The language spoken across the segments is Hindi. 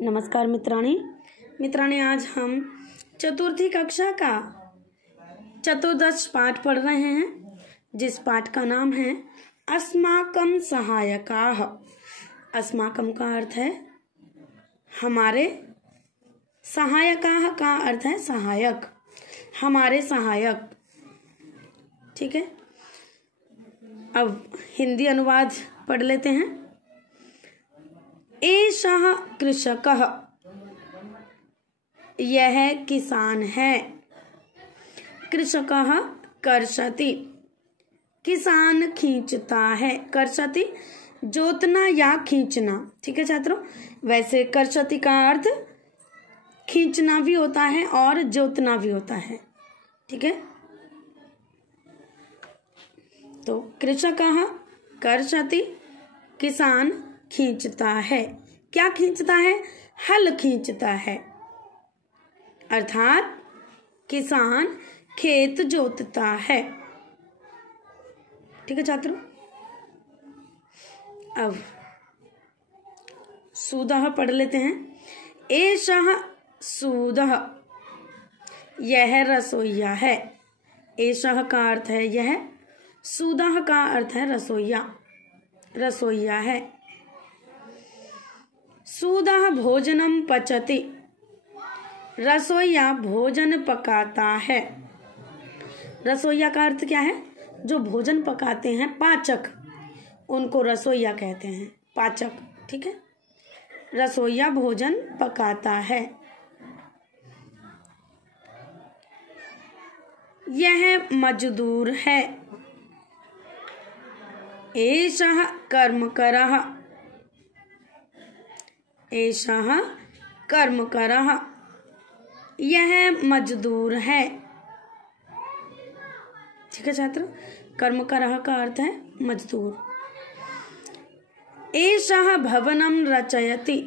नमस्कार मित्राणी, आज हम चतुर्थी कक्षा का चतुर्दश पाठ पढ़ रहे हैं, जिस पाठ का नाम है अस्माकं सहायकाः। अस्माकं का अर्थ है हमारे, सहायकाः का अर्थ है सहायक, हमारे सहायक। ठीक है, अब हिंदी अनुवाद पढ़ लेते हैं। एषः कृषकः, यह किसान है। कृषकः कर्षति, किसान खींचता है। कर्षति जोतना या खींचना। ठीक है छात्रों, वैसे कर्षति का अर्थ खींचना भी होता है और जोतना भी होता है। ठीक है, तो कृषकः कर्षति, किसान खींचता है। क्या खींचता है? हल खींचता है, अर्थात किसान खेत जोतता है। ठीक है छात्रों, अब सूदः पढ़ लेते हैं। एषः सूदः, यह रसोइया है। एषः का अर्थ है यह, सूदः का अर्थ है रसोइया, रसोइया है। सूदः भोजनम पचति, रसोइया भोजन पकाता है। रसोइया का अर्थ क्या है? जो भोजन पकाते हैं, पाचक, उनको रसोइया कहते हैं, पाचक। ठीक है, रसोइया भोजन पकाता है। यह मजदूर है। एषः कर्मकरः, एषः कर्मकरः, यह मजदूर है। ठीक है छात्र, कर्मकरः का अर्थ है मजदूर। एषः भवनं रचयति,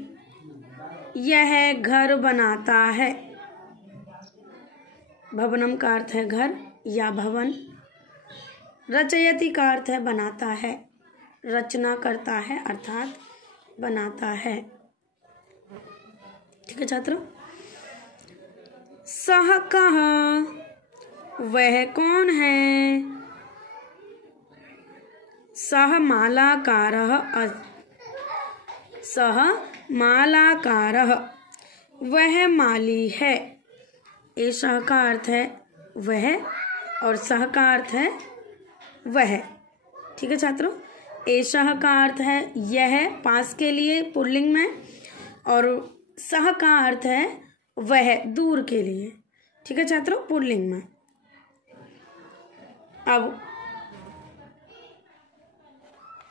यह घर बनाता है। भवनम का अर्थ है घर या भवन, रचयति का अर्थ है बनाता है, रचना करता है अर्थात बनाता है। ठीक है छात्रों, सः कः, वह कौन है? सः मालाकारः, सः मालाकारः, वह माली है। एषः का अर्थ है वह और सः का अर्थ है वह। ठीक है छात्रों, एषः का अर्थ है यह पास के लिए पुल्लिंग में, और सः का अर्थ है वह दूर के लिए। ठीक है छात्रों, पुल्लिंग में। अब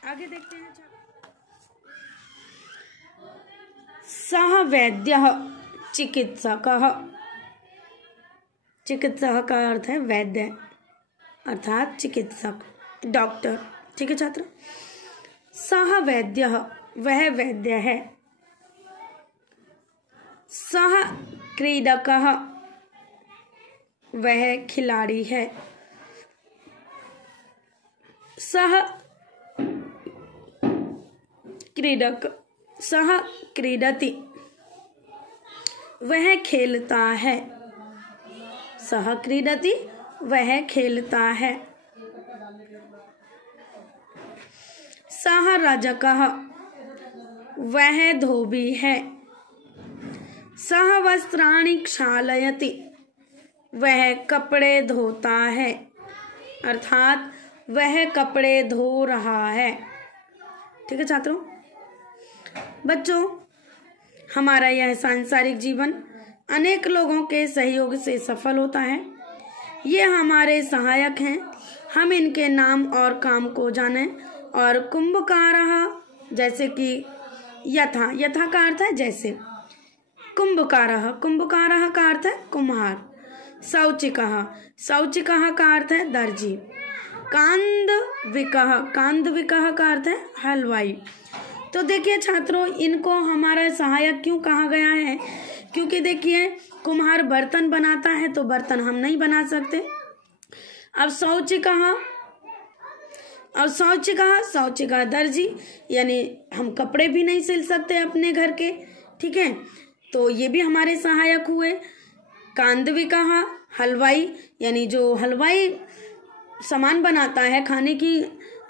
आगे देखते हैं। सः वैद्यः चिकित्सकः, चिकित्सक का अर्थ है वैद्य अर्थात चिकित्सक, डॉक्टर। ठीक है छात्र, सः वैद्यः, वह वैद्य है। सः क्रीडकः, वह खिलाड़ी है। सः क्रीडक, सः क्रीडति, वह खेलता है। सः क्रीडति, वह खेलता है। सः रजकः, वह धोबी है। सः वस्त्राणि क्षालयति, वह कपड़े धोता है, अर्थात वह कपड़े धो रहा है। ठीक है छात्रों, बच्चों, हमारा यह सांसारिक जीवन अनेक लोगों के सहयोग से सफल होता है। ये हमारे सहायक हैं, हम इनके नाम और काम को जानें। और कुंभकारः, जैसे कि यथा, यथा का अर्थ है जैसे। कुंभकारः, कुंभकारः का अर्थ है कुम्हार। शौचिकः, शौचिकः का अर्थ है दर्जी। कांदविकः, कांदविकः का अर्थ है हलवाई। तो देखिए छात्रों, इनको हमारा सहायक क्यों कहा गया है? क्योंकि देखिए, कुम्हार बर्तन बनाता है तो बर्तन हम नहीं बना सकते। अब शौचिकः, और शौचिकः, शौचिकः दर्जी, यानी हम कपड़े भी नहीं सिल सकते अपने घर के, ठीक है, तो ये भी हमारे सहायक हुए। कांदविकः हलवाई, यानी जो हलवाई सामान बनाता है, खाने की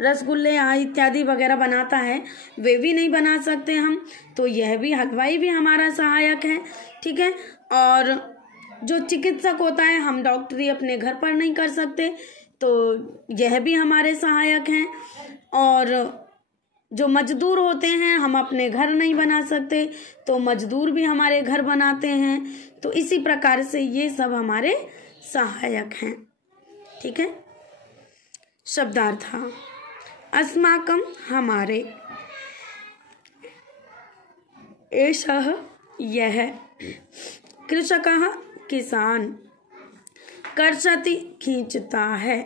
रसगुल्ले इत्यादि वगैरह बनाता है, वे भी नहीं बना सकते हम, तो यह भी हलवाई भी हमारा सहायक है। ठीक है, और जो चिकित्सक होता है, हम डॉक्टरी अपने घर पर नहीं कर सकते, तो यह भी हमारे सहायक हैं। और जो मजदूर होते हैं, हम अपने घर नहीं बना सकते, तो मजदूर भी हमारे घर बनाते हैं। तो इसी प्रकार से ये सब हमारे सहायक हैं। ठीक है, शब्दार्थ अस्माकं हमारे, एषः यह, कृषकः किसान, कर्षति खींचता है,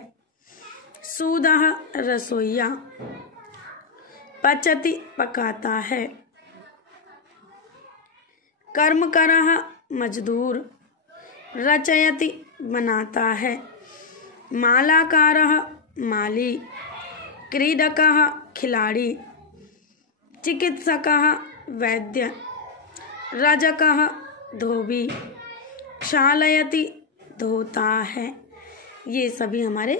सूदः रसोइया, पचति पकाता है, कर्मकरः मजदूर, रचयति बनाता है, मालाकारः माली, क्रीडकः खिलाड़ी, चिकित्सकः वैद्य, रजकः धोबी, क्षालयति धोता है। ये सभी हमारे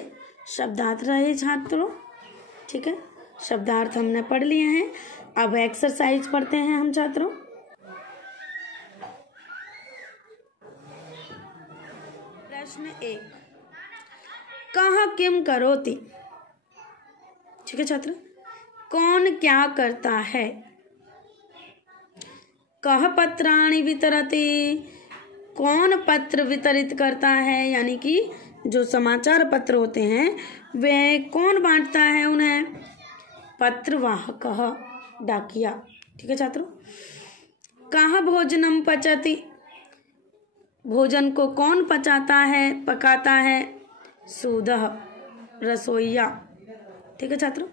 शब्दार्थ रहे छात्रों। ठीक है, शब्दार्थ हमने पढ़ लिए हैं। अब एक्सरसाइज पढ़ते हैं हम छात्रों। प्रश्न 1, कः किम करोति। ठीक है छात्र, कौन क्या करता है। कः पत्राणि वितरति, कौन पत्र वितरित करता है, यानी कि जो समाचार पत्र होते हैं वे कौन बांटता है उन्हें। पत्रवाहकः, डाकिया। ठीक है छात्रों, कः भोजनम पचति, भोजन को कौन पचाता है, पकाता है। सूदः, रसोइया। ठीक है छात्रों,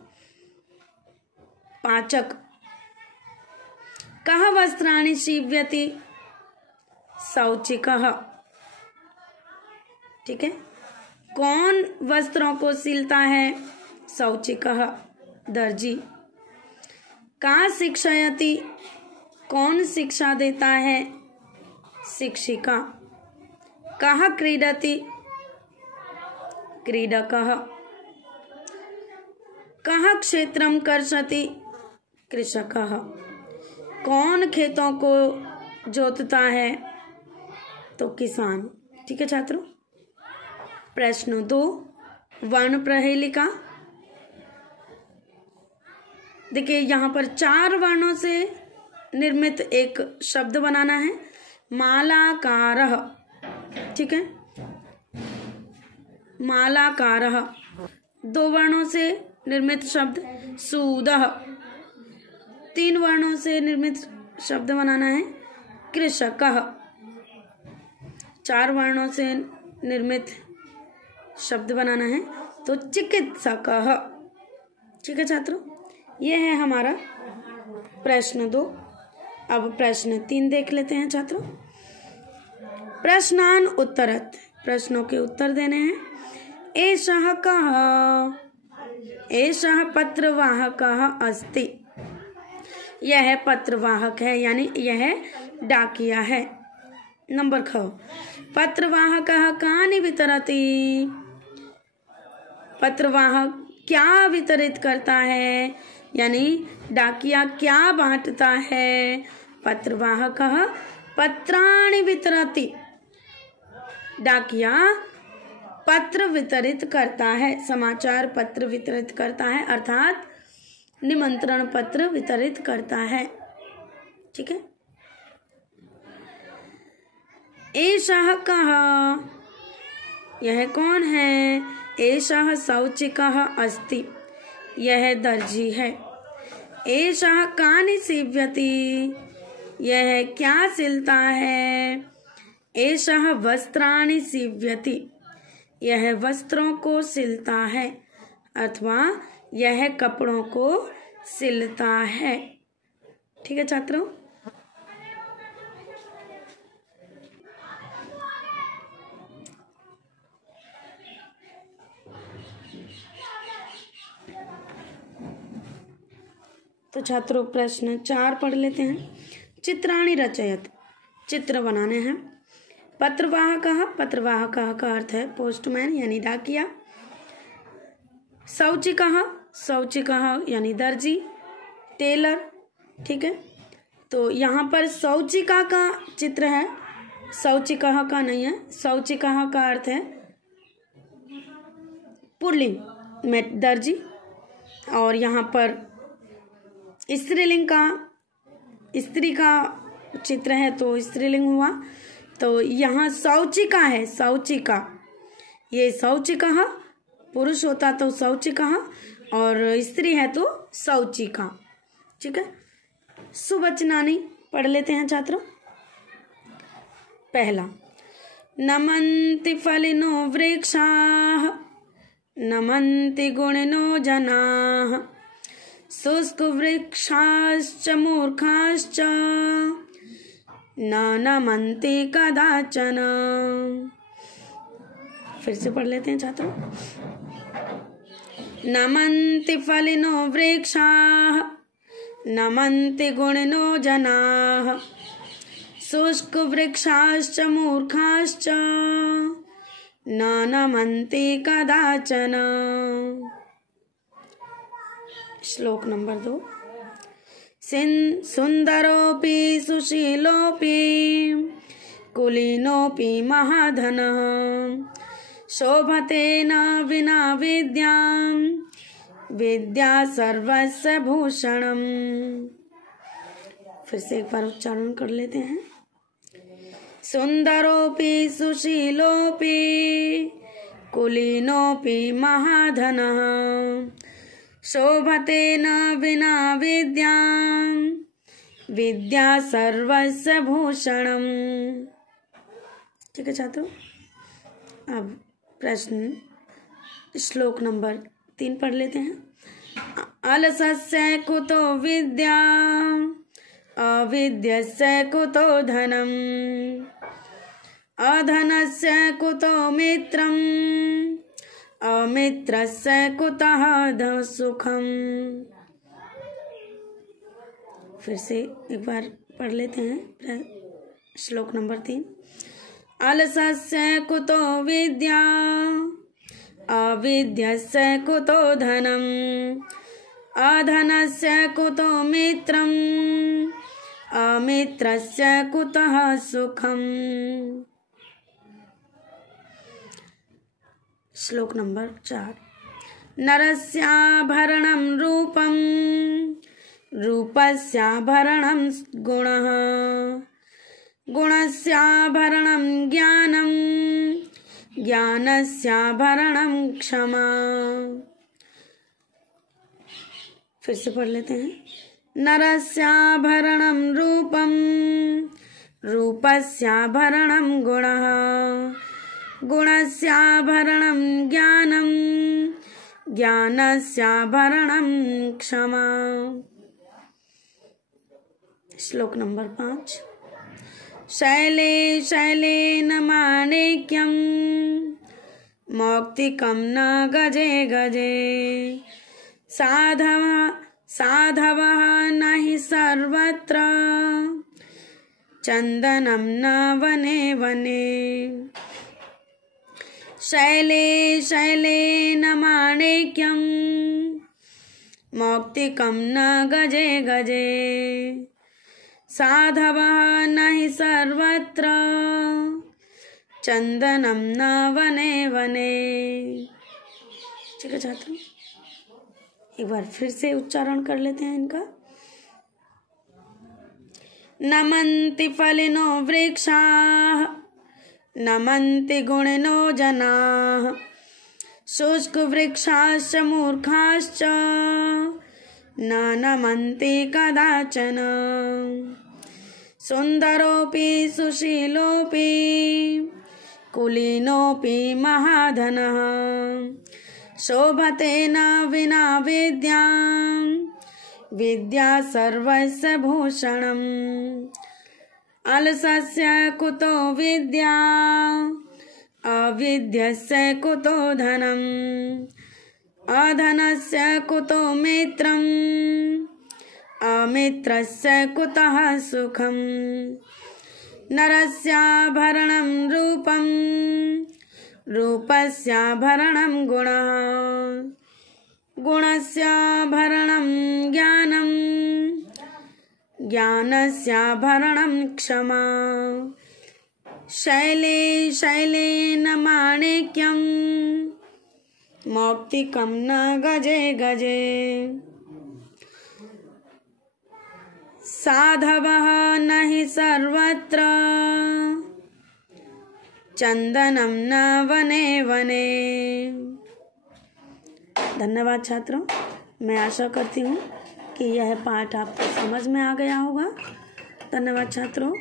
पाचक। कः वस्त्राणि सीव्यति, सौचिकः। ठीक है, कौन वस्त्रों को सिलता है। सौचिकः, दर्जी। का शिक्षयति, कौन शिक्षा देता है। शिक्षिका। कः क्रीडति, क्रीडकः। कः क्षेत्रम कर्षति, कृषकः। कौन खेतों को जोतता है, तो किसान। ठीक है छात्रों, प्रश्न 2, वर्ण प्रहेलिका। देखिए यहाँ पर 4 वर्णों से निर्मित एक शब्द बनाना है। मालाकारः। ठीक है, मालाकारः। 2 वर्णों से निर्मित शब्द सूदः। 3 वर्णों से निर्मित शब्द बनाना है कृषकः। 4 वर्णों से निर्मित शब्द बनाना है तो चिकित्सकः। ठीक है छात्रों, यह है हमारा प्रश्न 2। अब प्रश्न 3 देख लेते हैं छात्रों। प्रश्नान उत्तरत्, प्रश्नों के उत्तर देने हैं। एषः कः, एषः पत्रवाहकः अस्ति। यह पत्रवाहक है, यानी यह डाकिया है। नंबर ख, पत्रवाहकः कानि वितरति। पत्रवाहक क्या वितरित करता है, यानी डाकिया क्या बांटता है। पत्रवाहकः पत्राणि वितरति। डाकिया पत्र वितरित करता है, समाचार पत्र वितरित करता है, अर्थात निमंत्रण पत्र वितरित करता है। ठीक है, एषः कः, यह कौन है। एषः सौचिकः अस्ति, यह दर्जी है। एषः कानि सीव्यति, यह क्या सिलता है। एषः वस्त्राणि सीव्यति, यह वस्त्रों को सिलता है, अथवा यह कपड़ों को सिलता है। ठीक है छात्रों, तो छात्रों प्रश्न 4 पढ़ लेते हैं। चित्राणि रचयत, चित्र बनाने हैं। पत्रवाहकः, पत्रवाहकः का अर्थ है पोस्टमैन यानी डाकिया। शौचिकः, शौचिकः यानी दर्जी, टेलर। ठीक है, तो यहाँ पर शौचिका का चित्र है, शौचिकः का नहीं है। शौचिकः का अर्थ है पुल्लिंग में दर्जी, और यहाँ पर स्त्रीलिंग का, स्त्री का चित्र है तो स्त्रीलिंग हुआ। तो यहाँ शौचिका है, शौचिका, ये शौचिकः पुरुष होता तो शौचिकः, और स्त्री है तो शौचिका। ठीक है, सुवचनानि पढ़ लेते हैं छात्रों। पहला, नमन्ति फलिनो वृक्षाः, नमन्ति गुणिनो जनाः, शुष्कवृक्षाश्च मूर्खाश्च न नमन्ति कदाचन। फिर से पढ़ लेते हैं छात्रों। नमन्ति फलिनो वृक्षाः, नमन्ति गुणिनो जनाः, शुष्कवृक्षाश्च मूर्खाश्च न नमन्ति कदाचन। श्लोक नंबर 2। सुंदरोऽपि सुशीलोऽपि कुलीनोऽपि महाधनः, शोभते न विना विद्यां, विद्या सर्वस्य भूषणम्। फिर से एक बार उच्चारण कर लेते हैं। सुंदरोऽपि सुशीलोऽपि कुलीनोऽपि महाधनः, शोभते न विना विद्यां, विद्या सर्वस्य भूषणम्। ठीक है छात्रों, अब प्रश्न श्लोक नंबर 3 पढ़ लेते हैं। अलसस्य कुतो विद्या, अविद्यस्य कुतो धनम्, अधनस्य कुतो मित्रम्, अमित्रस्य कुतः सुखम्। फिर से एक बार पढ़ लेते हैं श्लोक नंबर 3। अलसस्य कुतो विद्या, अविद्यस्य कुतो धनम्, अधनस्य कुतो मित्रम्, अमित्रस्य कुतः सुखम्। श्लोक नंबर 4। नरस्याभरणं रूपं, रूपस्याभरणं गुणः, गुणस्याभरणं ज्ञानं, ज्ञानस्याभरणं क्षमा। फिर से पढ़ लेते हैं। नरस्याभरणं रूपं, रूपस्याभरणं गुणः, गुणस्याभरणं ज्ञानं, ज्ञानस्याभरणं क्षमा। श्लोक नंबर 5। शैले शैलेन माणिक्यं, मौक्तिकं न गजे गजे, साधवः न हि सर्वत्र, चन्दनं न वने वने। शैले शैलेन माणिक्यं, मौक्तिकं न गजे गजे, साधवः न हि सर्वत्र, चंदनम न वने वने। ठीक है छात्रों, एक बार फिर से उच्चारण कर लेते हैं इनका। नमन्ति फलिनो वृक्षाः, नमन्ति गुणिनो जनाः, शुष्कवृक्षाश्च मूर्खाश्च न नमन्ति कदाचन। सुन्दरोऽपि सुशीलोऽपि कुलीनोऽपि महाधनः, शोभते न विना विद्यां, विद्या सर्वस्य भूषणम्। अलसस्य कुतो विद्या, अविद्यस्य कुतो धनम्, अधनस्य कुतो मित्रम्, अमित्रस्य कुतः सुखम् नरस्याभरणं रूपं रूपस्याभरणं गुणः गुणस्याभरणं ज्ञानं ज्ञानस्याभरणं क्षमा शैले शैलेन माणिक्यं मौक्तिकं न गजे गजे साधवः न हि सर्वत्र चंदनम न वने वने। धन्यवाद छात्रों, मैं आशा करती हूँ कि यह पाठ आपको समझ में आ गया होगा। धन्यवाद छात्रों।